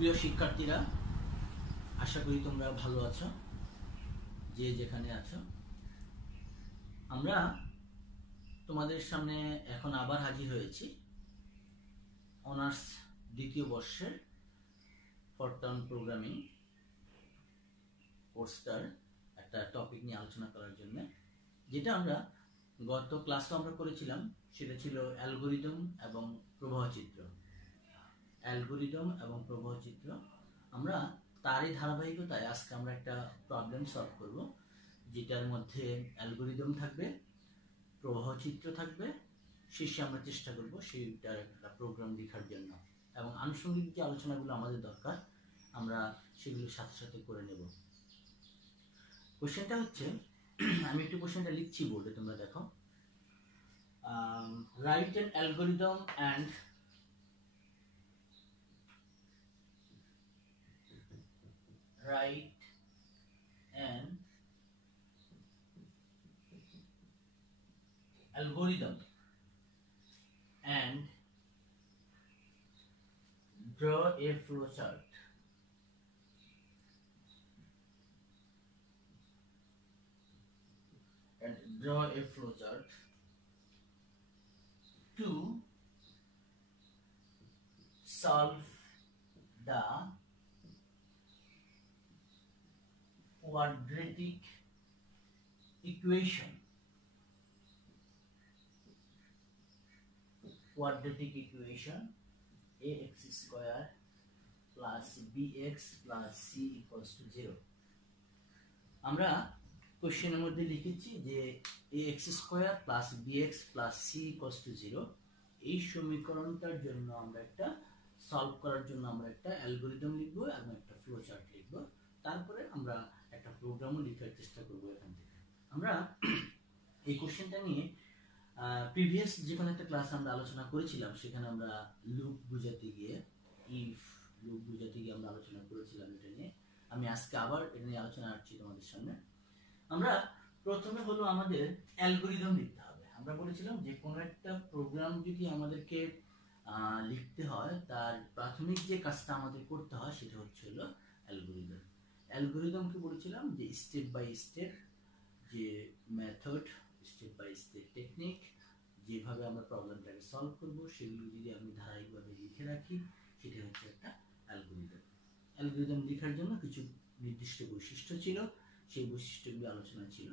প্রিয় শিক্ষার্থীরা, আশা করি তোমরা ভালো আছো, যে যেখানে আছো। আমরা তোমাদের সামনে এখন আবার হাজির হয়েছি অনার্স দ্বিতীয় বর্ষের ফরটার্ন প্রোগ্রামিং কোর্সটার একটা টপিক নিয়ে আলোচনা করার জন্য। যেটা আমরা গত ক্লাসে আমরা করেছিলাম, সেটা ছিল অ্যালগোরিদম এবং প্রবাহচিত্র। আমরা তারই ধারাবাহিকতায় আজকে আমরা একটা প্রবলেম সলভ করব, যেটার মধ্যে অ্যালগোরিদম থাকবে, প্রবাহচিত্র থাকবে। শেষে আমরা চেষ্টা করব সেইটার একটা প্রোগ্রাম লেখার জন্য, এবং আনুষঙ্গিক যে আলোচনাগুলো আমাদের দরকার আমরা সেগুলোর সাথে সাথে করে নেব। কোশ্চেনটা হচ্ছে, আমি একটু কোশ্চেনটা লিখছি বোর্ডে, তোমরা দেখো। Write an algorithm and write an algorithm and draw a flowchart. To solve the quadratic equation ax square plus bx plus c equals to 0. আমরা কোশ্চেনের মধ্যে লিখেছি যে ax square plus bx plus c equals to 0 এই সমীকরণটার জন্য আমরা একটা solve করার জন্য আমরা একটা অ্যালগোরিদম লিখব এবং একটা ফ্লোচার্ট লিখব। তারপরে আমরা একটা প্রোগ্রামও লেখার চেষ্টা করব। এখান থেকে আমরা এই কোশ্চেনটা নিয়ে প্রিভিয়াস যে কোনো একটা ক্লাস আমরা আলোচনা করেছিলাম, সেখানে আমরা লুপ বুঝাতে গিয়ে আমরা আলোচনা করেছিলাম এটা নিয়ে। আমি আজকে আবার এটা নিয়ে আলোচনা করছি তোমাদের সামনে। আমরা প্রথমে হলো আমাদের অ্যালগোরিদম লিখতে হবে। আমরা বলেছিলাম যে কোনো একটা প্রোগ্রাম যদি আমাদেরকে লিখতে হয়, তার প্রাথমিক যে কাজটা আমাদের করতে হয় সেটা হচ্ছে হলো অ্যালগোরিদমকে বলেছিলাম যে স্টেপ বাই স্টেপ যে method, step by step technique, যেভাবে আমরা প্রবলেমটাকে সলভ করব সেগুলো যদি আমি ধারাবাহিকভাবে লিখে রাখি, সেটা হচ্ছে একটা অ্যালগোরিদম লেখার জন্য কিছু নির্দিষ্ট বৈশিষ্ট্য ছিল, সেই বৈশিষ্ট্যগুলো আলোচনা ছিল।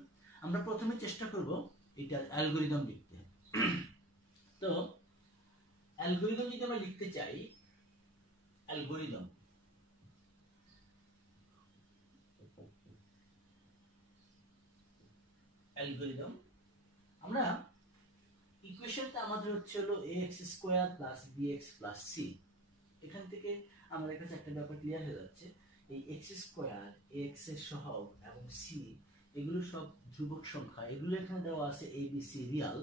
আমরা প্রথমে চেষ্টা করব এটা অ্যালগোরিদম লিখতে। তো অ্যালগোরিদম যদি আমরা লিখতে চাই, অ্যালগোরিদম আমরা ইকুয়েশনটা আমাদের হচ্ছে হলো ax square plus bx plus c। এখান থেকে আমাদের কাছে একটা ব্যাপার ক্লিয়ার হয়ে যাচ্ছে, এই x স্কয়ার, ax এর সহগ এবং c এগুলো সব ধ্রুবক সংখ্যা। এগুলো এখানে দেওয়া আছে abc রিয়াল,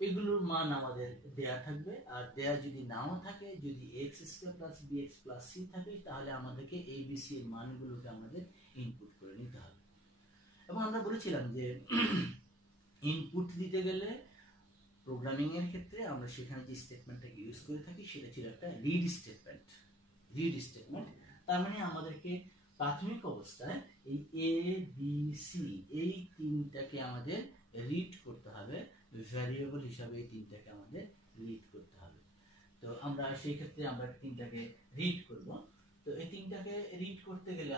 এগুলোর মান আমাদের দেয়া থাকবে। আর দেয়া যদি নাও থাকে, যদি ax square plus bx plus c থাকে, তাহলে আমাদেরকে abc এর মানগুলোকে আমাদের ইনপুট করে নিতে হবে। এবং আমরা বলেছিলাম যে ইনপুট দিতে গেলে প্রোগ্রামিং এর ক্ষেত্রে আমরা সেখানে যে স্টেটমেন্টটাকে ইউজ করে থাকি সেটা ছিল একটা রিড স্টেটমেন্ট। তার মানে আমাদেরকে প্রাথমিক অবস্থায় এই এ বি সি এই তিনটাকে আমাদের রিড করতে হবে, ভ্যারিয়েবল হিসাবে এই তিনটাকে আমাদের রিড করতে হবে। তো আমরা সেই ক্ষেত্রে আমরা তিনটাকে রিড করব। তো এই তিনটাকে রিড করতে গেলে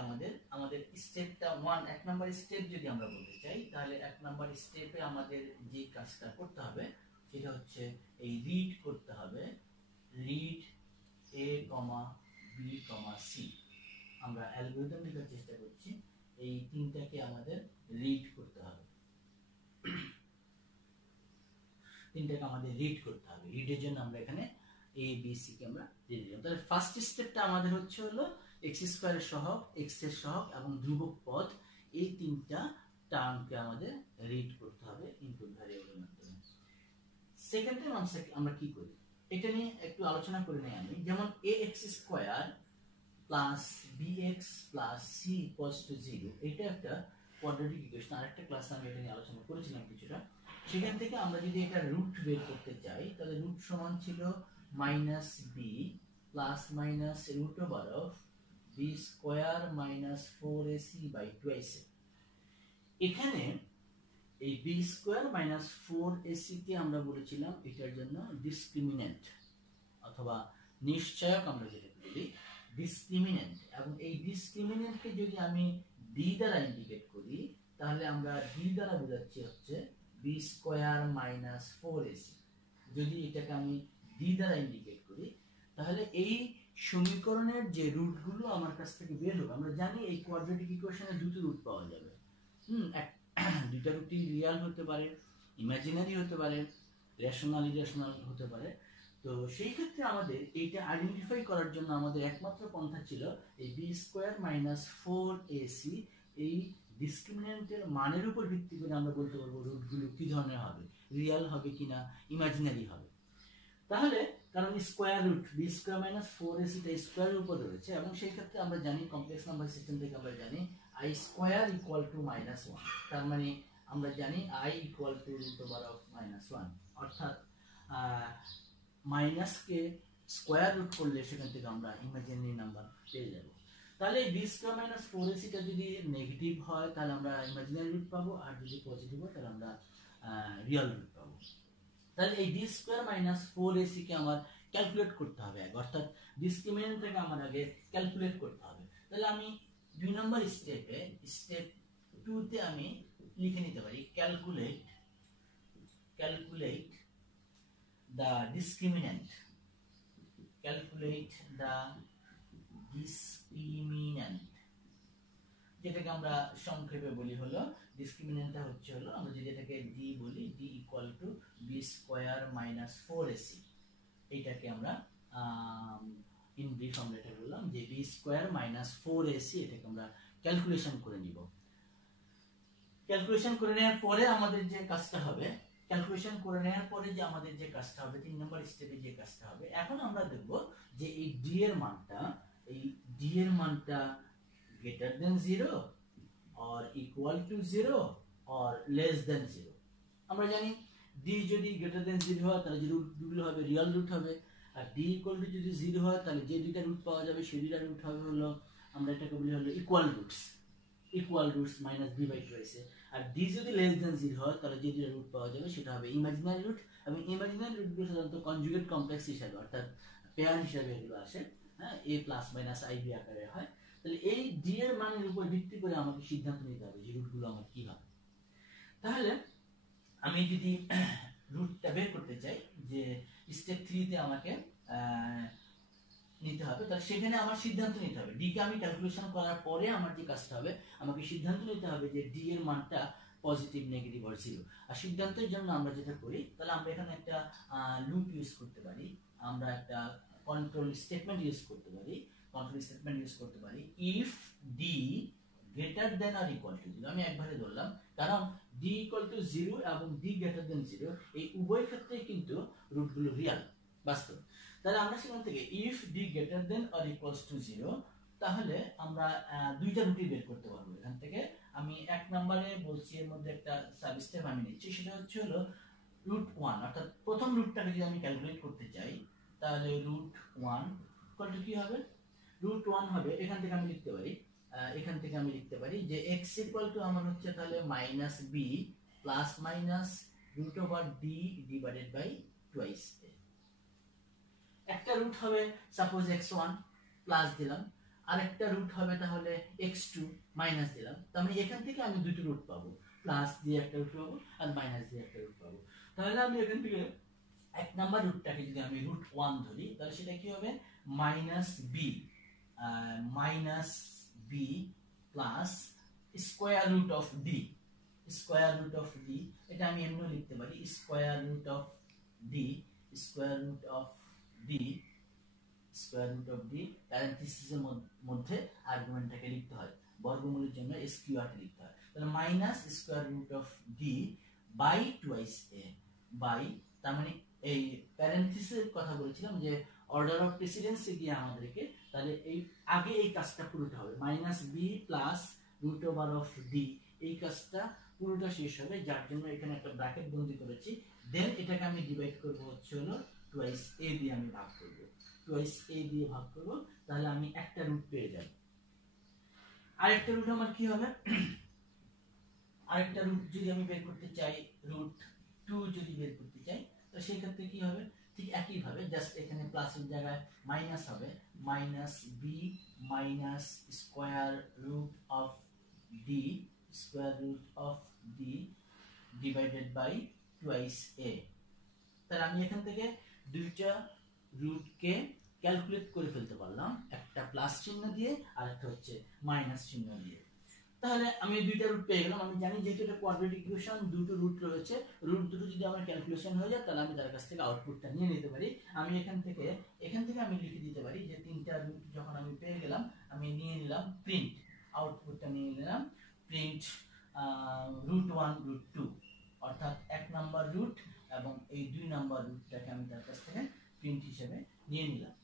আমাদের স্টেপটা এক নাম্বার স্টেপ যদি আমরা বলতে চাই, তাহলে এক নাম্বার স্টেপে আমাদের যে কাজটা করতে হবে সেটা হচ্ছে এই রিড করতে হবে, রিড a, b, c। আমরা অ্যালগরিদম লেখার চেষ্টা করছি, এই তিনটাকে আমাদের রিড করতে হবে। রিডের জন্য আমরা এখানে a b c কে আমরা দিয়ে দিলাম। তাহলে ফার্স্ট স্টেপটা আমাদের হচ্ছে হলো x স্কয়ারের সহগ, x এর সহগ এবং ধ্রুবক পদ, এই তিনটা টার্মকে আমাদের রিড করতে হবে ইনপুট ভ্যারিয়েবলের মাধ্যমে। সেকেন্ড টাইম আমরা কি করি এটা নিয়ে একটু আলোচনা করে নেই আমি। যেমন ax square plus bx plus c equals to 0, এটা একটা কোয়াড্রেটিক ইকুয়েশন। আরেকটা ক্লাসে আমি এটা নিয়ে আলোচনা করেছিলাম কিছুটা। সেখান থেকে আমরা যদি এটা রুট বের করতে চাই, তাহলে রুট সমান ছিল -b plus minus root over of B square minus 4ac by 2ac। এখানে এই বি স্কোয়ার মাইনাস 4ac কে আমরা বলেছিলাম এটার জন্য ডিসক্রিমিনেন্ট অথবা নিশ্চয়ক আমরা যেটা বলি ডিসক্রিমিনেন্ট, এবং এই ডিসক্রিমিনেন্টকে যদি আমি ডি দ্বারা ইন্ডিকেট করি তাহলে আমরা ডি দ্বারা বোঝাচ্ছি হচ্ছে বি স্কোয়ার মাইনাস 4ac। যদি এটাকে আমি ডি দ্বারা ইন্ডিকেট করি তাহলে এই সমীকরণের যে রুটগুলো আমার কাছ থেকে বের হবে, আমরা জানি এই কোয়াড্রেটিক ইকুয়েশনে দুটো রুট পাওয়া যাবে। দুইটা রুটই রিয়াল হতে পারে, ইমাজিনারি হতে পারে, রেশনাল ইরেশনাল হতে পারে। তো সেই ক্ষেত্রে আমাদের এইটা আইডেন্টিফাই করার জন্য আমাদের একমাত্র পন্থা ছিল এই বি স্কোয়ার মাইনাস 4ac এই ডিসক্রিমিনেন্টের মানের উপর ভিত্তি করে আমরা বলতে পারবো রুটগুলো কি ধরনের হবে, রিয়াল হবে কিনা, ইমাজিনারি হবে। তাহলে কারণ square root B square minus 4ac টা স্কোয়ারের উপরে রয়েছে, এবং সেই ক্ষেত্রে আমরা জানি কমপ্লেক্স নাম্বার সিস্টেম থেকে আমরা জানি i স্কোয়ার ইকুয়াল টু -1, তার মানে আমরা জানি i equal to root over of -1, অর্থাৎ মাইনাসকে স্কোয়ার রুট করলে সেখান থেকে আমরা ইমাজিনারি নাম্বার পেয়ে যাব। তাহলে এই বি স্কোয়ার মাইনাস 4ac টা যদি নেগেটিভ হয় তাহলে আমরা ইমাজিনারি রুট পাবো, আর যদি পজিটিভ হয় তাহলে আমরা রিয়েল রুট পাবো। তাহলে এই বি স্কোয়ার মাইনাস 4ac কে আমার ক্যালকুলেট করতে হবে, অর্থাৎ ডিসক্রিমিনেন্টটাকে আমার আগে ক্যালকুলেট করতে হবে। তাহলে আমি 2 নম্বর স্টেপে স্টেপ 2 তে আমি লিখে নিতে পারি ক্যালকুলেট the discriminant, যেটাকে আমরা সংক্ষেপে বলি হলো ডিসক্রিমিনেন্টটা হচ্ছে হলো আমরা যদি এটাকে ডি বলি D equal to B square minus 4ac, এইটাকে আমরা ইন ব্রিফ আমরা এটা বললাম যে বি স্কোয়ার মাইনাস 4ac এটাকে আমরা ক্যালকুলেশন করে নিব। ক্যালকুলেশন করে নেওয়ার পরে আমাদের যে কাজটা হবে, 3 নম্বর স্টেপে যে কাজটা হবে, এখন আমরা দেখব যে এই ডি এর মানটা greater than 0 or equal to 0 or less than 0। আমরা জানি ডি যদি গ্রেটার দেন 0 হয় তাহলে যে রুটগুলো হবে রিয়েল রুট হবে, আর ডি ইকুয়াল টু যদি 0 হয় তাহলে যে দুইটা রুট পাওয়া যাবে সেই দুইটা রুট হবে হলো আমরা এটাকে বলি হলো equal roots minus b by 2ac। আর ডি যদি লেস দেন 0 হয় তাহলে যে দুইটা রুট পাওয়া যাবে সেটা হবে ইমাজিনারি রুট, এবং ইমাজিনারি রুটগুলো সাধারণত কনজুগেট কমপ্লেক্স হিসাবে অর্থাৎ পেয়ার হিসাবে এগুলো আসে, হ্যাঁ, a প্লাস মাইনাস ib আকারে হয়। তাহলে এই ডি এর মানের উপর ভিত্তি করে আমাকে সিদ্ধান্ত নিতে হবে যে রুটগুলো আমার কি হবে। তাহলে আমি যদি রুটটা বের করতে চাই যে স্টেপ 3 তে আমাকে নিতে হবে, তাহলে সেখানে আমার সিদ্ধান্ত নিতে হবে ডি কে আমি ক্যালকুলেশন করার পরে আমার যে কাজটা হবে আমাকে সিদ্ধান্ত নিতে হবে যে ডি এর মানটা পজিটিভ, নেগেটিভ অর 0। আর সিদ্ধান্তের জন্য আমরা যেটা করি তাহলে আমরা এখানে একটা লুপ ইউজ করতে পারি, আমরা একটা কন্ট্রোল স্টেটমেন্ট ইউজ করতে পারি if D greater than or equal to 0। আমি একবারে ধরলাম কারণ ডি ইকুয়াল টু 0 এবং ডি গ্রেটার দেন 0 এই উভয় ক্ষেত্রেই কিন্তু রুটগুলো রিয়েল, বাস্তব। তাহলে আমরা সেখান থেকে if D greater than or equals to 0 তাহলে আমরা দুইটা রুটই বের করতে পারবো। এখান থেকে আমি 1 নম্বরে বলছি এর মধ্যে একটা সাব স্টেপ আমি নিচ্ছি, সেটা হচ্ছে হলো রুট 1, অর্থাৎ প্রথম রুটটাকে যদি আমি ক্যালকুলেট করতে চাই তাহলে রুট 1 ইকুয়াল টু কি হবে, রুট 1 হবে এখান থেকে আমি লিখতে পারি যে x ইকুয়াল টু আমার হচ্ছে তাহলে minus b plus minus root over d divided by twice a। একটা রুট হবে সাপোজ x1 প্লাস দিলাম, আরেকটা রুট হবে তাহলে x2 মাইনাস দিলাম। তার মানে এখান থেকে আমি দুটো রুট পাবো, প্লাস দিয়ে একটা রুট পাবো আর মাইনাস দিয়ে একটা রুট পাবো। তাহলে আমি এখান থেকে 1 নাম্বার রুটটাকে যদি আমি রুট 1 ধরি তাহলে সেটা কি হবে minus b plus square root of d, এটা আমি এমনি লিখতে পারি স্কয়ার রুট অফ d প্যারেনথেসিসের মধ্যে আর্গুমেন্টটাকে লিখতে হয়, বর্গমূলের জন্য স্কয়ার লিখতে হয়। তাহলে minus square root of d by twice a by, তার মানে এই প্যারেনথেসিসের কথা বলেছিলাম যে অর্ডার অফ প্রেসিডেন্সে গিয়ে আমাদেরকে তাহলে এই আগে এই কাজটা পুরোটা হবে minus b plus root over of d, এই কাজটা পুরোটা শেষ হবে, যার জন্য এখানে একটা ব্র্যাকেট বন্দি করেছি। দেন এটাকে আমি ডিভাইড করব হচ্ছে হলো টুয়াইস এ দিয়ে আমি ভাগ করব, টুয়াইস এ দিয়ে ভাগ করব, তাহলে আমি একটা রুট পেয়ে যাব। আরেকটা রুট আমার কি হবে, আরেকটা রুট যদি আমি বের করতে চাই, রুট 2 যদি বের করতে চাই, তো সেই ক্ষেত্রে কি হবে, ঠিক একই ভাবে জাস্ট এখানে প্লাসের জায়গায় মাইনাস হবে, minus B minus square root of D, square root of D divided by twice A. তাহলে আমি এখান থেকে দুইটা রুটকে ক্যালকুলেট করে ফেলতে পারলাম, একটা প্লাস চিহ্ন দিয়ে আর একটা হচ্ছে মাইনাস চিহ্ন দিয়ে। তাহলে আমি দুইটা রুট পেয়ে গেলাম। আমি জানি যেহেতু এটা কোয়াড্রেটিক ইকুয়েশন, দুটো রুট রয়েছে, রুট দুটো যদি আমার ক্যালকুলেশন হয়ে যায়, তাহলে আমি তার কাছ থেকে আউটপুটটা নিয়ে নিতে পারি। আমি এখান থেকে আমি লিখে দিতে পারি যে তিনটা রুট যখন আমি পেয়ে গেলাম, আমি নিয়ে নিলাম প্রিন্ট, আউটপুটটা নিয়ে নিলাম প্রিন্ট রুট 1 রুট 2, অর্থাৎ 1 নাম্বার রুট এবং এই 2 নাম্বার রুটটাকে আমি তার কাছ থেকে প্রিন্ট হিসেবে নিয়ে নিলাম,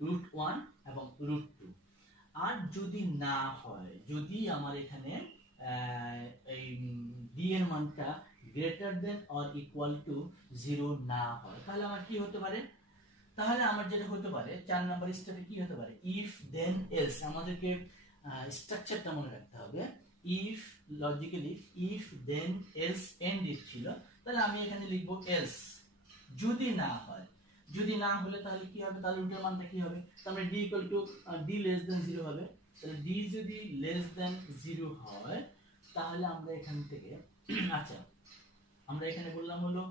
রুট 1 এবং রুট 2। আর যদি না হয়, যদি আমার এখানে এই ডি এর মানটা greater than or equal to 0 না হয়, তাহলে আমার কি হতে পারে, তাহলে আমার যেটা হতে পারে 4 নাম্বার স্টেপে কি হতে পারে, ইফ দেন এলস। আমাদেরকে স্ট্রাকচারটা মনে রাখতে হবে, if logically if then else end if ছিল, তাহলে আমি এখানে লিখব এলস। যদি না হয়, যদি না হলে তাহলে কি হবে, তাহলে রুটের মানটা কি হবে, তাহলে d equal to d less than 0 হবে। তাহলে d যদি লেস দেন 0 হয়, তাহলে আমরা এখান থেকে আচ্ছা আমরা এখানে বললাম হলো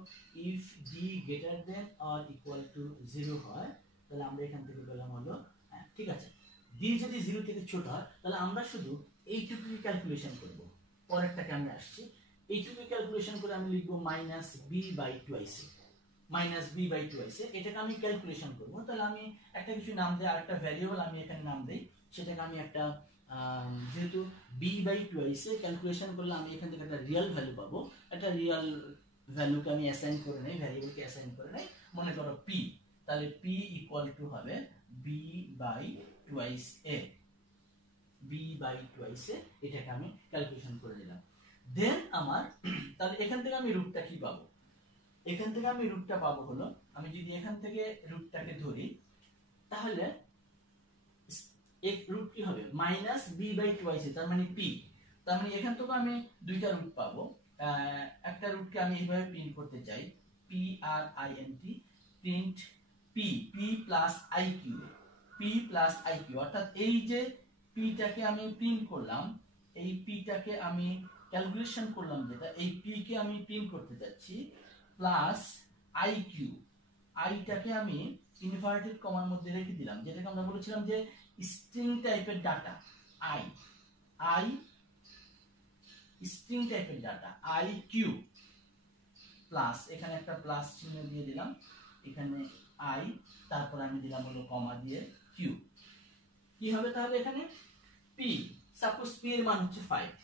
if d greater than or equal to 0 হয়, তাহলে আমরা এখান থেকে বললাম হলো হ্যাঁ ঠিক আছে, d যদি 0 থেকে ছোট হয়, তাহলে আমরা শুধু এইটুকু ক্যালকুলেশন করব। পরেরটাকে আমি আসছি, এইটুকু ক্যালকুলেশন করে আমি লিখব minus b by twice, minus B by twice, এটাকে আমি ক্যালকুলেশন করব। তাহলে আমি একটা কিছু নাম দেই, আরেকটা ভ্যারিয়েবল আমি এখানে নাম দেই, সেটাকে আমি একটা যেহেতু বি বাই টুয়াইস ক্যালকুলেশন করলে আমি এখান থেকে একটা রিয়েল ভ্যালু পাবো, একটা রিয়েল ভ্যালুকে আমি অ্যাসাইন করে নেই, ভ্যারিয়েবলকে অ্যাসাইন করে নেই, মনে করো পি। তাহলে পি ইকুয়াল টু হবে B by twice A, B by twice A, এটাকে আমি ক্যালকুলেশন করে নিলাম। দেন আমার তাহলে এখান থেকে আমি রুটটা কি পাবো, এখান থেকে আমি রুটটা পাবো হলো, আমি যদি এখান থেকে রুটটাকে ধরি, তাহলে এক রুট কি হবে মাইনাস বি বাই টুয়াইস, তার মানে পি। তার মানে এখান থেকে আমি দুইটা রুট পাবো, একটা রুটকে আমি এইভাবে প্রিন্ট করতে চাই, P R I N T, print P, P plus I Q, P plus I Q, অর্থাৎ এই যে পিটাকে আমি প্রিন্ট করলাম, এই পিটাকে আমি ক্যালকুলেশন করলাম, যেটা এই পি কে আমি প্রিন্ট করতে যাচ্ছি, প্লাস আই কিউ, আইটাকে আমি ইনভার্টেড কমার মধ্যে রেখে দিলাম, যেটাকে আমরা বলেছিলাম যে স্ট্রিং টাইপের ডাটা, আই আই স্ট্রিং টাইপের ডাটা, আই কিউ প্লাস, এখানে একটা প্লাস চিহ্ন দিয়ে দিলাম, এখানে আই, তারপর আমি দিলাম হলো কমা দিয়ে কিউ। কি হবে তাহলে এখানে পি, সাপোজ পি এর মান হচ্ছে 5,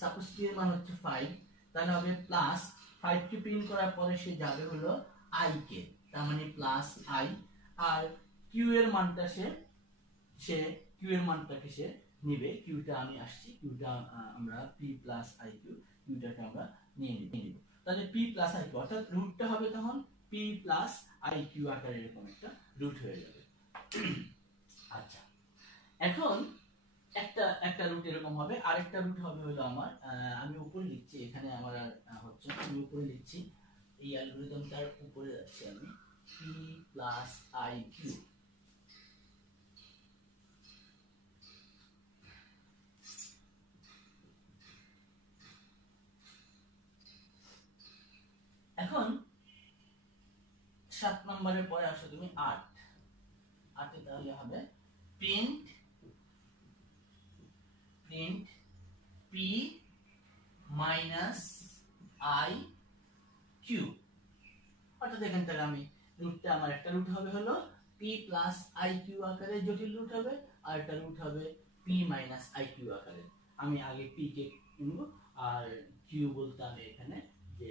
সাপোজ পি এর মান হচ্ছে 5, তাহলে হবে প্লাস 5 কে প্রিন্ট করার পরে সে যাবে হলো আই কে, তার মানে প্লাস আই, আর কিউ এর মানটা সে কিউ এর মানটাকে সে নেবে, কিউটা আমি আসছি, কিউটা আমরা পি প্লাস আই কিউ, কিউটাকে আমরা নিয়ে নিব। তাহলে পি প্লাস আই কিউ, অর্থাৎ রুটটা হবে তখন পি প্লাস আই কিউ আকারে এরকম একটা রুট হয়ে যাবে। আচ্ছা, এখন একটা রুট এরকম হবে, আরেকটা রুট হবে হলো আমার, আমি উপরে লিখছি, এখানে আমার হচ্ছে আমি উপরে লিখছি, এই অ্যালগরিদমটার উপরে যাচ্ছি আমি, পি প্লাস আই কিউ। এখন 7 নম্বরের পরে আসো তুমি 8, তাহলে হবে print P minus I Q, অর্থাৎ এখান থেকে আমি রুটটা, আমার একটা রুট হবে হলো পি প্লাস আই কিউ আকারে জটিল রুট হবে, আর একটা রুট হবে পি মাইনাস আই কিউ আকারে। আমি আগে পি কে নিব, আর কিউ বলতে আমি এখানে যে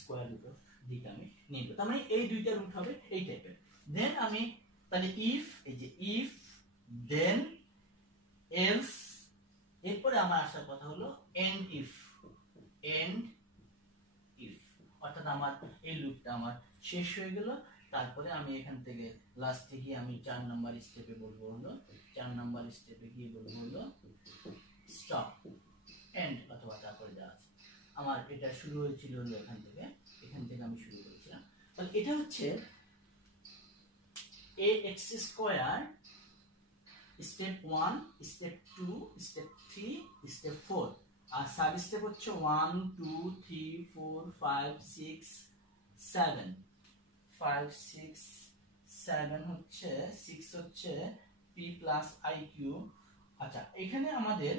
স্কয়ার রুট অফ ডি কে আমি নিব, তার মানে এই দুইটা রুট হবে এই টাইপের। দেন আমি তাহলে ইফ, এই যে ইফ দেন এলস, এরপরে আমার আসার কথা হলো এন্ড ইফ, অর্থাৎ অর্থাৎ আমার এই লুপটা আমার শেষ হয়ে গেল। তারপরে আমি এখান থেকে লাস্টে গিয়ে আমি 4 নাম্বার স্টেপে বলবো হলো 4 নাম্বার স্টেপে গিয়ে বলবো হলো স্টপ এন্ড, অথবা তারপরে যা আছে আমার এটা শুরু হয়েছিল হলো এখান থেকে আমি শুরু করেছিলাম। তাহলে এটা হচ্ছে ax square step 1, step 2, step 3, step 4, আর সাব স্টেপ হচ্ছে 1 2 3 4 5 6 7 5 6 7 হচ্ছে 6 হচ্ছে p প্লাস iq। আচ্ছা, এখানে আমাদের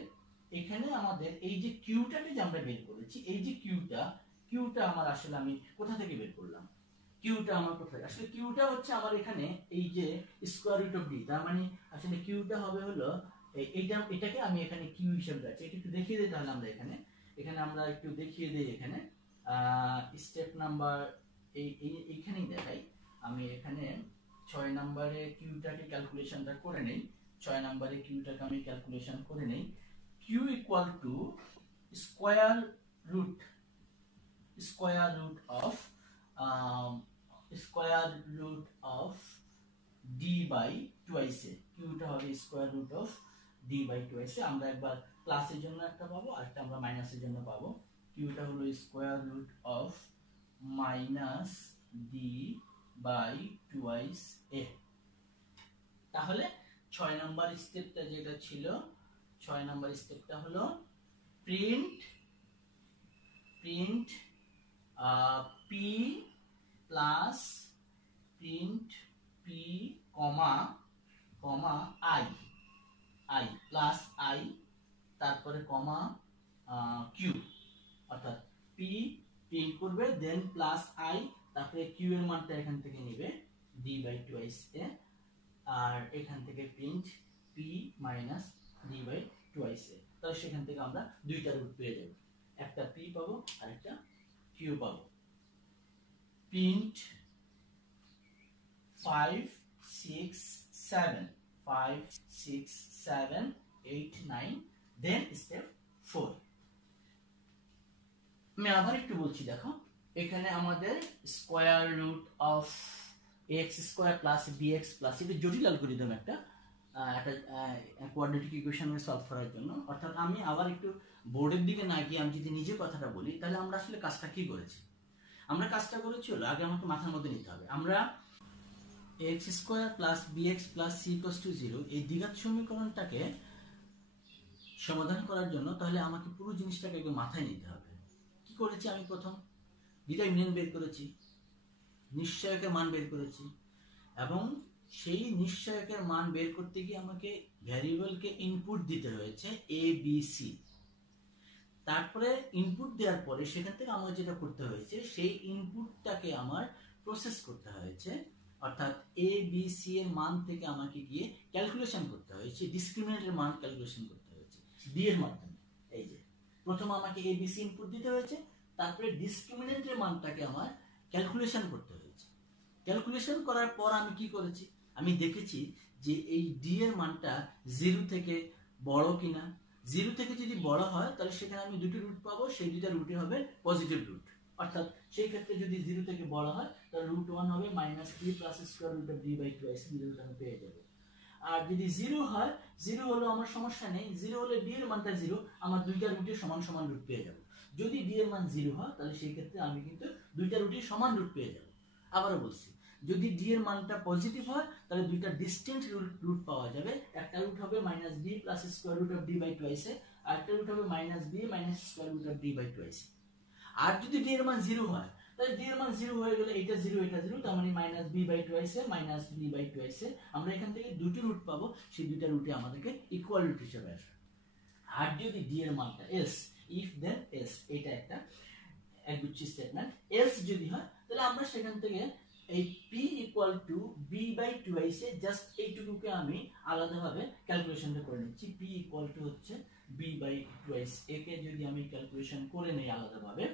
এই যে কিউটাকে যে আমরা বের করেছি, এই যে কিউটা আমার আসলে আমি কোথা থেকে বের করলাম? কিউটা আমার কোথায়? আসলে কিউটা হচ্ছে আমার এখানে এই যে স্কয়ার রুট অফ ডি, তার মানে আসলে কিউটা হবে হলো এটাকে আমি এখানে কিউ হিসেবে রাখছি। এটা একটু দেখিয়ে দিই তাহলে আমরা এখানে আমরা একটু দেখিয়ে দিই। এখানে স্টেপ নাম্বার এইখানেই দেখাই। আমি এখানে 6 নম্বরে কিউটাকে ক্যালকুলেশনটা করে নেই। 6 নম্বরে কিউটাকে আমি ক্যালকুলেশন করে নেই। Q equal to square root of D by টুয়াইসে, কিউটা হবে square root of D by টুয়াইসে। আমরা একবার প্লাসের জন্য একটা পাবো, আর একটা আমরা মাইনাসের জন্য পাবো। কিউটা হলো square root of minus D by twice A. তাহলে 6 নাম্বার স্টেপটা যেটা ছিল, 6 নাম্বার স্টেপটা হলো print P plus I plus I, তারপরে কমা কিউ, অর্থাৎ পি প্রিন্ট করবে, দেন প্লাস আই, তারপরে কিউ এর মানটা এখান থেকে নেবে ডি বাই টুয়াইস এ, আর এখান থেকে print P minus D by twice A. তাহলে সেখান থেকে আমরা দুইটা রুট পেয়ে যাব, একটা পি পাবো আর একটা কিউ পাবো। Print 5 6 7 5 6 7 8 9, then step 4। আমি আবার একটু বলছি, দেখো এখানে আমাদের square root of ax square plus bx plus, এটা জটিল অ্যালগরিদম একটা কোয়াড্রেটিক ইকুয়েশনে সলভ করার জন্য। অর্থাৎ আমি আবার একটু বোর্ডের দিকে না গিয়ে আমি যদি নিজে কথাটা বলি, তাহলে আমরা আসলে কাজটা কি করেছি? আমরা কাজটা করেছি হলো, আগে আমাকে মাথার মধ্যে নিতে হবে, আমরা ax square plus bx plus c equals to 0 এই দ্বিঘাত সমীকরণটাকে সমাধান করার জন্য তাহলে আমাকে পুরো জিনিসটাকে একটু মাথায় নিতে হবে। কি করেছি আমি? প্রথম ডিটারমিনেন্ট বের করেছি, নিশ্চয়কের মান বের করেছি, এবং সেই নিশ্চয়কের মান বের করতে গিয়ে আমাকে ভ্যারিয়েবলকে ইনপুট দিতে হয়েছে এ বি সি। তারপরে ইনপুট দেওয়ার পরে সেখান থেকে আমার যেটা করতে হয়েছে, সেই ইনপুটটাকে আমার প্রসেস করতে হয়েছে, অর্থাৎ এ বি সি এর মান থেকে আমাকে গিয়ে ক্যালকুলেশন করতে হয়েছে, ডিসক্রিমিনেন্টের মান ক্যালকুলেশন করতে হয়েছে ডি এর মাধ্যমে। এই যে প্রথম আমাকে এ বি সি ইনপুট দিতে হয়েছে, তারপরে ডিসক্রিমিনেন্টের মানটাকে আমার ক্যালকুলেশন করতে হয়েছে। ক্যালকুলেশন করার পর আমি কি করেছি? আমি দেখেছি যে এই ডি এর মানটা 0 থেকে বড় কিনা। 0 থেকে যদি বড় হয় তাহলে সেখানে আমি দুটো রুট পাবো, সেই দুটো রুটই হবে পজিটিভ রুট। অর্থাৎ সেই ক্ষেত্রে যদি 0 থেকে বড় হয় তাহলে √1 হবে minus P plus square root of D by twice, root আমি পেয়ে যাব। আর যদি 0 হয়, 0 হলো আমার সমস্যা নেই, 0 হলে ডি এর মানটা 0, আমার দুইটা রুটের সমান সমান রুট পেয়ে যাব। যদি ডি এর মান 0 হয় তাহলে সেই ক্ষেত্রে আমি কিন্তু দুইটা রুটের সমান রুট পেয়ে যাব। আবারও বলছি, যদি ডি এর মানটা পজিটিভ হয় তাহলে দুইটা ডিস্টিংক্ট রুট পাওয়া যাবে। একটা রুট হবে minus B plus square root of D by twice, আর একটা রুট হবে minus B minus square root of D by twice. আর যদি ডি এর মান 0 হয় তাহলে ডি এর মান 0 হয়ে গেলে এটা 0 এটা 0, তার মানে minus B by twice minus B by twice. আমরা এখান থেকে দুটো রুট পাবো, সেই দুইটা রুটে আমাদেরকে ইকুয়াল রুট হিসেবে আসবে। আর যদি ডি এর মানটা এলস, ইফ দেন এলস, এটা একটা একগুচ্ছ স্টেটমেন্ট। এলস যদি হয় তাহলে আমরা সেখান থেকে এই p equal to b by twice just এইটুকুকে আমি আলাদাভাবে ক্যালকুলেশনটা করে নিচ্ছি। p ইকুয়াল টু হচ্ছে b বাই টুয়াইস, একে যদি আমি ক্যালকুলেশন করে নেই আলাদাভাবে,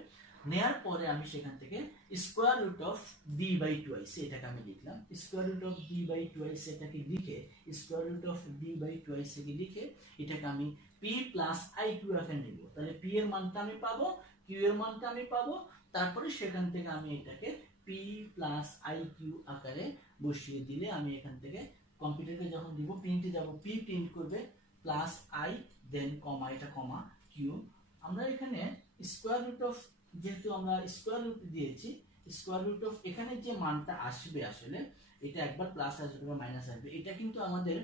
নেয়ার পরে আমি সেখান থেকে square root of d by twice এটাকে আমি লিখলাম। Square root of d by twice এটাকে লিখে, square root of d by twice একে লিখে এটাকে আমি p প্লাস i কিউ এখানে নিব। তাহলে p এর মানটা আমি পাবো, q এর মানটা আমি পাবো, তারপরে সেখান থেকে আমি এটাকে পি প্লাস আই কিউ আকারে বসিয়ে দিলে আমি এখান থেকে কম্পিউটারকে যখন দিব প্রিন্টে যাব, পি প্রিন্ট করবে প্লাস আই দেন কমা, এটা কমা কিউ। আমরা এখানে স্কোয়ার রুট অফ, যেহেতু আমরা স্কোয়ার রুট দিয়েছি, স্কোয়ার রুট অফ এখানে যে মানটা আসবে আসলে এটা একবার প্লাস আসবে বা মাইনাস আসবে, এটা কিন্তু আমাদের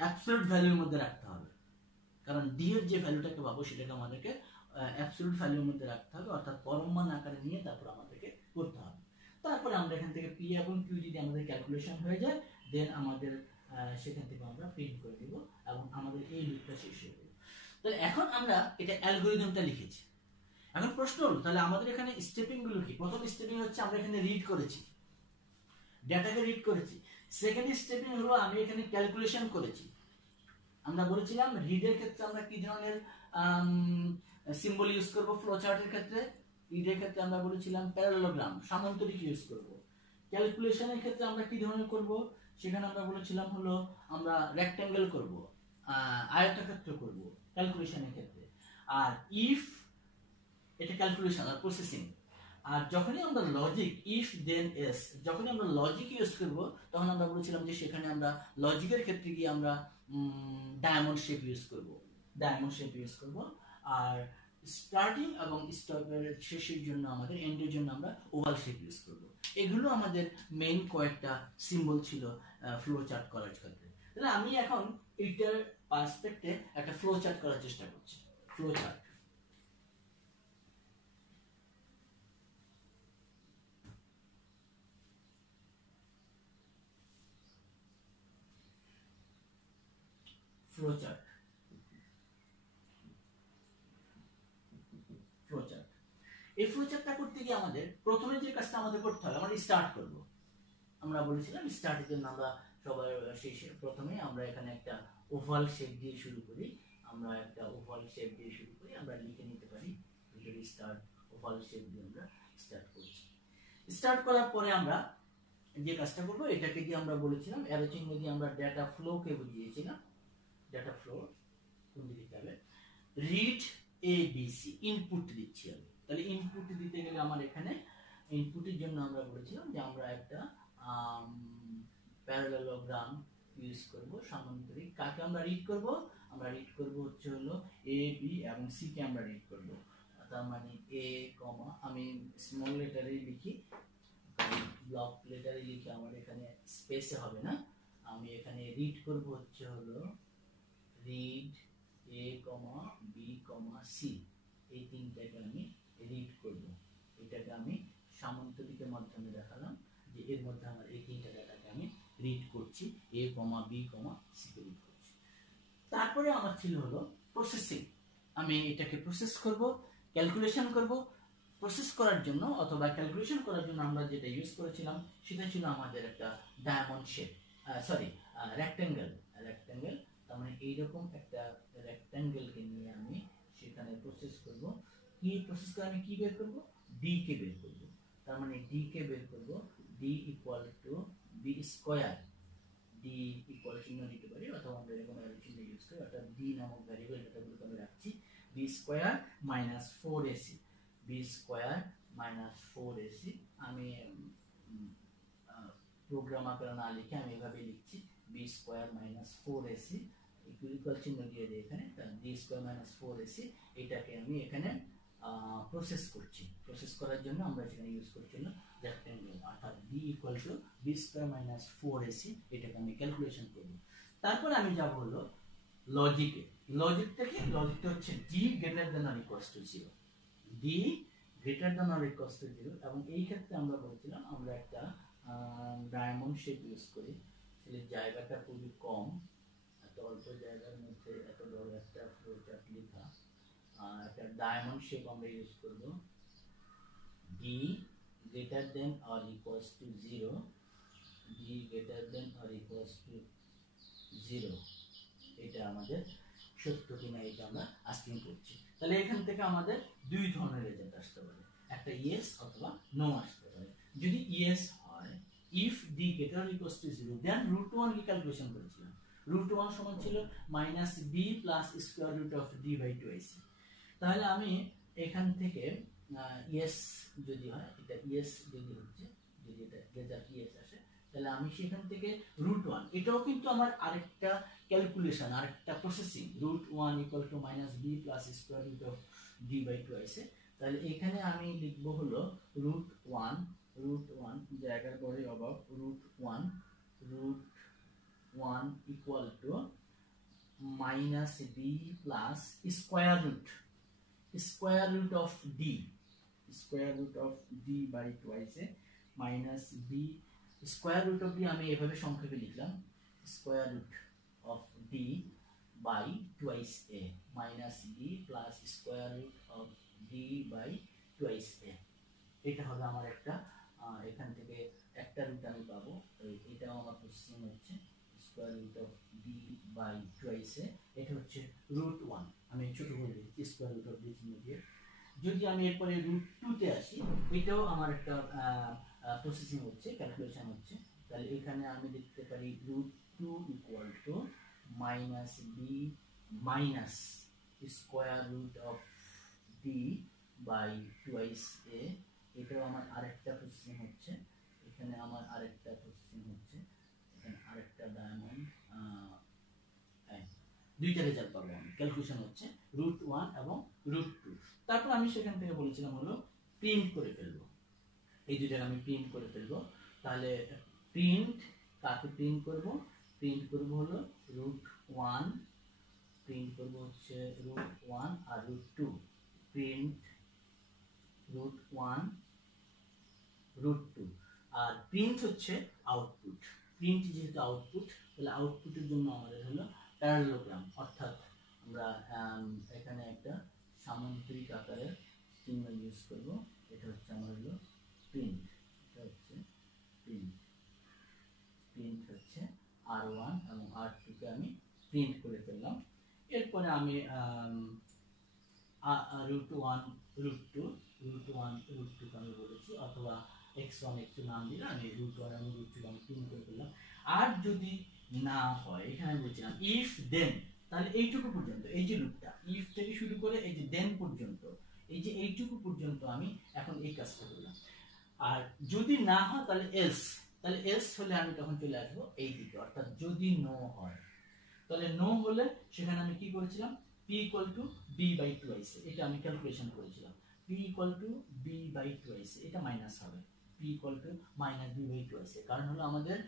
অ্যাবসলিউট ভ্যালুর মধ্যে রাখতে হবে, কারণ ডি এর যে ভ্যালুটাকে পাবো সেটাকে আমাদেরকে অ্যাবসলিউট ভ্যালুর মধ্যে রাখতে হবে, অর্থাৎ পরম মান আকারে নিয়ে তারপর আমাদেরকে করতে হবে। তারপরে আমরা এখান থেকে পি এবং কিউ যদি আমাদের ক্যালকুলেশন হয়ে যায় দেন আমাদের সেখান থেকে আমরা প্রিন্ট করে দিব এবং আমাদের এই লুপটা শেষ হয়ে যাবে। তাহলে এখন আমরা এটা অ্যালগরিদমটা লিখেছি। এখন প্রশ্ন হলো তাহলে আমাদের এখানে স্টেপিং গুলো কি? প্রথম স্টেপিং হচ্ছে আমরা এখানে রিড করেছি, ডেটাকে রিড করেছি। সেকেন্ড স্টেপিং হলো আমি এখানে ক্যালকুলেশন করেছি। আমরা বলেছিলাম রিডের ক্ষেত্রে আমরা কি ধরনের সিম্বল ইউজ করব, ফ্লো চার্টের ক্ষেত্রে রিডের ক্ষেত্রে আমরা বলেছিলাম প্যারালেলোগ্রাম, সামান্তরিক ইউজ করব। ক্যালকুলেশনের ক্ষেত্রে আমরা কি ধরনের করব, সেখানে আমরা বলেছিলাম হলো আমরা রেক্ট্যাঙ্গেল করব, আয়তক্ষেত্র করব ক্যালকুলেশনের ক্ষেত্রে। আর ইফ এটা ক্যালকুলেশন আর প্রসেসিং। আর যখনই আমরা লজিক ইফ দেন এস, যখনই আমরা লজিক ইউজ করব তখন আমরা বলেছিলাম যে সেখানে আমরা লজিকের ক্ষেত্রে গিয়ে আমরা ডায়মন্ড শেপ ইউজ করব, ডায়মন্ড শেপ ইউজ করব। আর স্টার্টিং এবং স্টপের শেষের জন্য আমাদের এন্ডের জন্য আমরা ওভাল শেপ ইউজ করব। এগুলো আমাদের মেইন কয়েকটা সিম্বল ছিল ফ্লো চার্ট করার ক্ষেত্রে। তাহলে আমি এখন এইটার পার্সপেক্টে একটা ফ্লো চার্ট করার চেষ্টা করছি। Flow chart, flow chart, flow chart. এই ফ্লো চার্টটা করতে গিয়ে আমাদের প্রথমে যে কাজটা আমাদের করতে হবে, আমরা স্টার্ট করব। আমরা বলেছিলাম স্টার্টের জন্য আমরা সবার শেষে প্রথমে আমরা এখানে একটা ওভাল শেপ দিয়ে শুরু করি, আমরা একটা ওভাল শেপ দিয়ে শুরু করি, আমরা লিখে নিতে পারি ভিডিও স্টার্ট ওভাল শেপ দিয়ে আমরা স্টার্ট করছি। স্টার্ট করার পরে আমরা যে কাজটা করব, এটাকে দিয়ে আমরা বলেছিলাম অ্যারো চিহ্ন দিয়ে আমরা ডেটা ফ্লোকে বুঝিয়েছিলাম। ডেটা ফ্লো কোন দিকে যাবে, read A B C, input দিচ্ছি আমি। তাহলে ইনপুট দিতে গেলে আমার এখানে ইনপুটের জন্য আমরা বলেছিলাম যে আমরা একটা প্যারালেলোগ্রাম ইউজ করব, সামান্তরিক। কাকে আমরা রিড করব, আমরা রিড করব হচ্ছে হলো এ বি এবং সি কে আমরা রিড করব। তার মানে এ কমা, আমি স্মল লেটারে লিখি, ব্লক লেটারে লিখি, আমার এখানে স্পেসে হবে না। আমি এখানে রিড করব হচ্ছে হলো read A comma B comma C, এই তিনটাকে আমি রিড করব। এটাকে আমি সামান্তরিকের মাধ্যমে দেখালাম যে এর মধ্যে আমার এই তিনটা ডাটাকে আমি রিড করছি, এ comma B comma C K read করছি। তারপরে আমার ছিল হলো প্রসেসিং। আমি এটাকে প্রসেস করব, ক্যালকুলেশন করব। প্রসেস করার জন্য অথবা ক্যালকুলেশন করার জন্য আমরা যেটা ইউজ করেছিলাম সেটা ছিল আমাদের একটা diamond shape, sorry rectangle. Rectangle তার মানে এইরকম একটা রেক্ট্যাঙ্গেলকে নিয়ে আমি সেখানে প্রসেস করব। কি প্রসেস করে আমি কি বের করব, ডি কে বের করব। তার মানে ডি কে বের করব, D equal to B square. D equal চিহ্ন দিতে পারি অথবা আমরা এরকম অ্যারো চিহ্ন ইউজ করি, অর্থাৎ ডি নামক ভ্যারিয়েবল ডেটাগুলোকে আমি রাখছি, B square minus 4ac, B square minus 4ac। আমি প্রোগ্রাম আকারে না লিখে আমি এভাবে লিখছি, B square minus 4ac equal চিহ্ন দিয়ে দিই এখানে, বি স্কয়ার মাইনাস 4ac। এটাকে আমি এখানে প্রসেস করছি। প্রসেস করার জন্য আমরা এখানে ইউজ করছিলাম রেক্ট্যাঙ্গেল, অর্থাৎ B equal to B square minus 4ac। এটাকে আমি ক্যালকুলেশন করব। তারপর আমি যাব হলো লজিকে। লজিকটা কি, লজিকটা হচ্ছে D greater than or equal to 0, D greater than or equal to 0। এবং এই ক্ষেত্রে আমরা বলেছিলাম আমরা একটা ডায়মন্ড শেপ ইউজ করি, তাহলে জায়গাটা খুবই কম, এত অল্প জায়গার মধ্যে এত বড় একটা ফ্লো চার্ট লেখা। একটা ডায়মন্ড শেপ আমরা ইউজ করব, D greater than or equal to 0, D greater than or equal to 0। এটা আমাদের সত্য কিনা এটা আমরা আস্কিং করছি। তাহলে এখান থেকে আমাদের দুই ধরনের রেজাল্ট আসতে পারে, একটা ইয়েস অথবা নো আসতে পারে। যদি ইয়েস হয়, if D greater equal to 0, then root 1 কি ক্যালকুলেশন করেছিলাম, রুট 1 সমান ছিল minus B plus square root of D by 2ac। তাহলে আমি এখান থেকে ইয়েস যদি হয়, এটা ইয়েস যদি হচ্ছে, যদি এটা রেজাল্ট ইয়েস আসে, তাহলে আমি সেখান থেকে √1, এটাও কিন্তু আমার আরেকটা ক্যালকুলেশন, আরেকটা processing. √1 equal to minus B plus square root of D by 2 আছে। তাহলে এখানে আমি লিখব হলো √1 জায়গার পরে অভাব √1 equal to minus B plus square root of D by 2 আছে, minus B square root of D আমি এভাবে সংক্ষেপে লিখলাম, square root of D by 2 a minus B plus square root of D by 2 a। এটা হবে আমার একটা, এখান থেকে একটা রুট আমি পাবো, এটাও আমার প্রসেসিং হচ্ছে square root of D by 2 a, এটা হচ্ছে √1, আমি ছোট করে লিখছি স্কোয়ার রুট অফ ডি চিহ্ন দিয়ে। যদি আমি এরপরে √2 তে আসি, এটাও আমার একটা প্রসেসিং হচ্ছে, ক্যালকুলেশন হচ্ছে। তাহলে এখানে আমি লিখতে পারি √2 equal to minus B minus square root of D by 2 a, এটাও আমার আরেকটা প্রসেসিং হচ্ছে। এখানে আমার আরেকটা প্রসেসিং হচ্ছে, এখানে আরেকটা ডায়মন্ড, দুইটা রেজাল্ট পাবো আমি, ক্যালকুলেশন হচ্ছে √1 এবং √2। তারপর আমি সেখান থেকে বলেছিলাম হলো প্রিন্ট করে ফেলবো, এই দুইটাকে আমি প্রিন্ট করে ফেলবো। তাহলে কাকে প্রিন্ট করব হলো √1, প্রিন্ট করব হচ্ছে √1 আর √2, প্রিন্ট √1 √2, আর প্রিন্ট হচ্ছে আউটপুট। প্রিন্ট যেহেতু আউটপুট, তাহলে আউটপুটের জন্য আমাদের হলো প্যারালেলোগ্রাম, অর্থাৎ আমরা এখানে একটা সামান্তরিক আকারের চিহ্ন ইউজ করব। এটা হচ্ছে আমার হলো প্রিন্ট, এটা হচ্ছে প্রিন্ট হচ্ছে R1 এবং R2 কে আমি প্রিন্ট করে ফেললাম। এরপরে আমি √1 √2 কে আমি বলেছি, অথবা x1 x2 নাম দিলে আমি √1 এবং √2 কে আমি প্রিন্ট করে ফেললাম। আর যদি না হয়, এখানে বলছিলাম ইফ দেন, তাহলে এইটুকু পর্যন্ত, এই যে লুপটা ইফ থেকে শুরু করে এই যে দেন পর্যন্ত, এই যে এইটুকু পর্যন্ত আমি এখন এই কাজটা করলাম। আর যদি না হয় তাহলে এলস, তাহলে এলস হলে আমি তখন চলে আসবো এই দিকে, অর্থাৎ যদি নো হয়। তাহলে নো হলে সেখানে আমি কি করেছিলাম, p equal to b by 2 এটা আমি ক্যালকুলেশন করেছিলাম, p equal to b by 2 এটা মাইনাস হবে, p equal to minus b by 2 কারণ হলো আমাদের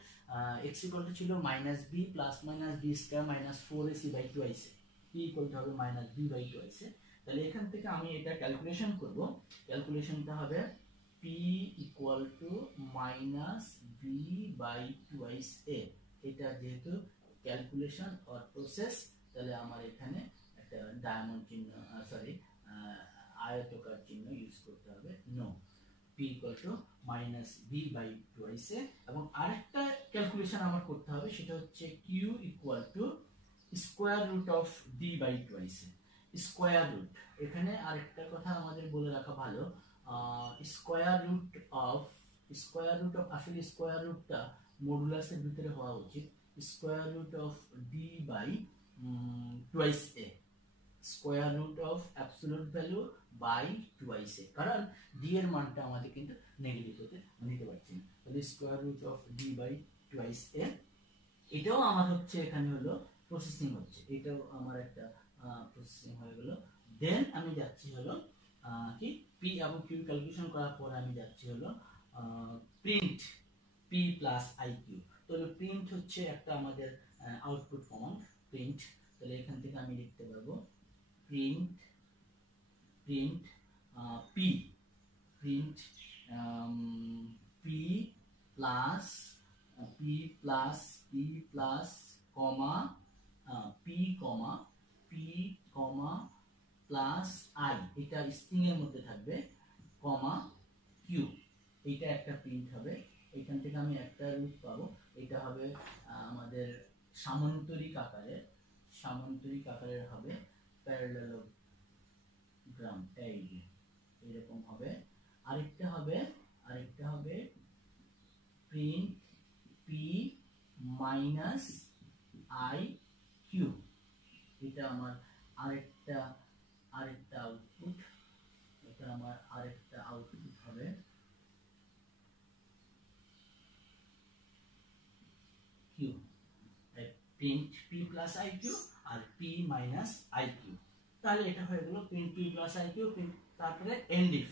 x ইকুয়াল টু ছিল minus b plus minus b square minus 4ac by 2 p equal to হবে মাইনাস b বাই 2 তাহলে এখান থেকে আমি এটা ক্যালকুলেশন করব, ক্যালকুলেশনটা হবে p equal to minus b by 2a। এটা যেহেতু ক্যালকুলেশন অর প্রসেস, তাহলে আমার এখানে একটা ডায়মন্ড চিহ্ন, সরি আয়তাকার চিহ্ন ইউজ করতে হবে, no, p equal to minus b by 2a। এবং আরেকটা ক্যালকুলেশন আমার করতে হবে, সেটা হচ্ছে q equal to square root of d by 2a। Square root, এখানে আরেকটা কথা আমাদের বলে রাখা ভালো, স্কয়ার রুট অফ আসলে স্কয়ার রুটটা মডুলাসের ভিতরে হওয়া উচিত, square root of d by 2a, square root of absolute value by 2a, কারণ d এর মানটা আমাদের কিন্তু নেগেটিভ হতে নিতে পারছি না। তাহলে square root of d by 2a, এটাও আমার হচ্ছে এখানে হলো প্রসেসিং হচ্ছে, এটাও আমার একটা প্রসেসিং হয়ে গেল। দেন আমি যাচ্ছি হলো কি p এবং q ক্যালকুলেশন করার পর আমি যাচ্ছি হলো প্রিন্ট p প্লাস iq। তাহলে প্রিন্ট হচ্ছে একটা আমাদের আউটপুট কমান্ড, প্রিন্ট। তাহলে এখান থেকে আমি লিখতে পারবো print p plus comma p plus i, এটা স্ট্রিং এর মধ্যে থাকবে, কমা q, এটা একটা প্রিন্ট হবে। এখান থেকে আমি একটা রুট পাবো, এটা হবে আমাদের সামান্তরিক আকারের হবে প্যারালেলোগ্রাম, এরকম হবে। আরেকটা হবে প্রিন্ট p মাইনাস iq, এটা আমার আরেকটা আউটপুট, এটা আমার আরেকটা হবে Q, print P plus I Q আর পি মাইনাস আই কিউ। তাহলে এটা হয়ে গেল print P plus I Q, তারপরে এন্ড ইফ,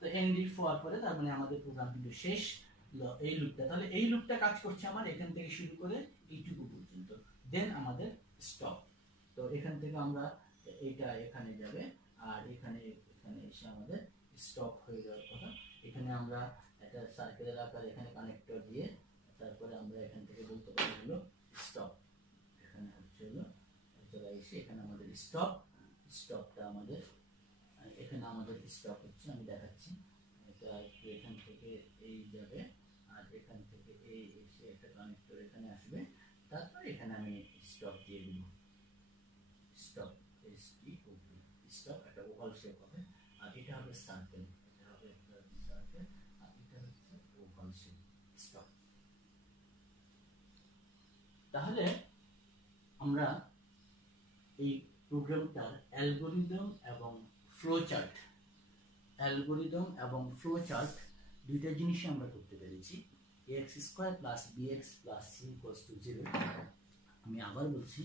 তো এন্ড ইফ হওয়ার পরে তার মানে আমাদের প্রোগ্রাম কিন্তু শেষ। এই লুপটা, তাহলে এই লুপটা কাজ করছে আমার এখান থেকে শুরু করে এইটুকু পর্যন্ত, দেন আমাদের স্টপ। তো এখান থেকে আমরা এটা এখানে যাবে আর এখানে এসে আমাদের স্টপ হয়ে যাওয়ার কথা। এখানে আমরা একটা সার্কেলের আকার এখানে কানেক্টর দিয়ে তারপরে আমরা এখান থেকে বলতে পারি হলো স্টপ। এখানে হচ্ছে হলো চলে এসে এখানে আমাদের স্টপটা আমাদের এখানে আমাদের স্টপ হচ্ছে, আমি দেখাচ্ছি। এটা এখান থেকে এই যাবে আর এখান থেকে এই এসে একটা কানেক্টর এখানে আসবে, তারপর এখানে আমি স্টপ দিয়ে দিব। স্টপ স্টপ একটা ওভাল শেপ হবে আর এটা হবে সার্কেল, এটা হবে একটা সার্কেল আর এটা হচ্ছে ওভাল শেপ স্টপ। তাহলে আমরা এই প্রোগ্রামটার অ্যালগরিদম এবং ফ্লোচার্ট দুইটা জিনিসই আমরা করতে পেরেছি। ax square plus bx plus c equals to 0। আমি আবার বলছি,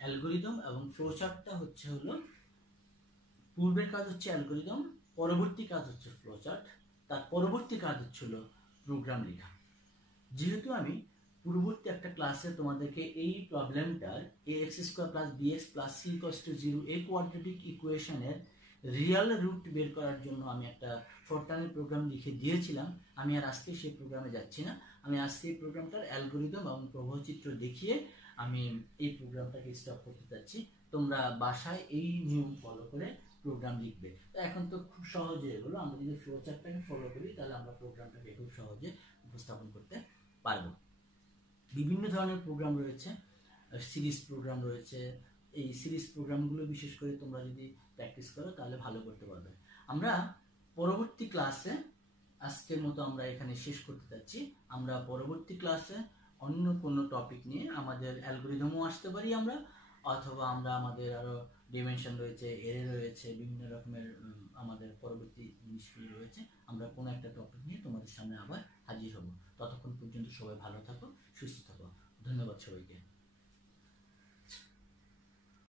অ্যালগরিদম এবং ফ্লোচার্টটা হচ্ছে হলো পূর্বের কাজ হচ্ছে অ্যালগরিদম, পরবর্তী কাজ হচ্ছে ফ্লোচার্ট, তার পরবর্তী কাজ হচ্ছে হলো প্রোগ্রাম লেখা। যেহেতু আমি পূর্ববর্তী একটা ক্লাসে তোমাদেরকে এই প্রবলেমটার ax square plus bx plus c equals to 0 এই কোয়াড্রেটিক ইকুয়েশনের রিয়েল রুট বের করার জন্য আমি একটা ফরট্রানের প্রোগ্রাম লিখে দিয়েছিলাম, আমি আর আজকে সেই প্রোগ্রামে যাচ্ছি না। আমি আজকে এই প্রোগ্রামটার অ্যালগরিদম এবং প্রবাহচিত্র দেখিয়ে আমি এই প্রোগ্রামটাকে স্টপ করতে চাচ্ছি। তোমরা বাসায় এই নিয়ম ফলো করে প্রোগ্রাম লিখবে। তো এখন তো খুব সহজে এগুলো আমরা যদি ফ্লোচার্টটাকে ফলো করি তাহলে আমরা প্রোগ্রামটাকে খুব সহজে উপস্থাপন করতে পারবো। বিভিন্ন ধরনের প্রোগ্রাম রয়েছে, সিরিজ প্রোগ্রাম রয়েছে। এই সিরিজ প্রোগ্রামগুলো বিশেষ করে তোমরা যদি প্র্যাকটিস করো তাহলে ভালো করতে পারবে। আমরা পরবর্তী ক্লাসে আজকের মতো আমরা এখানে শেষ করতে যাচ্ছি। আমরা পরবর্তী ক্লাসে অন্য কোনো টপিক নিয়ে, আমাদের অ্যালগরিদমও আসতে পারি আমরা, অথবা আমরা আমাদের আরো ডিমেনশন রয়েছে, এরে রয়েছে, বিভিন্ন রকমের আমাদের পরবর্তী জিনিসগুলো রয়েছে। আমরা কোনো একটা টপিক নিয়ে তোমাদের সামনে আবার হাজির হব। ততক্ষণ পর্যন্ত সবাই ভালো থাকো, সুস্থ থাকো। ধন্যবাদ সবাইকে।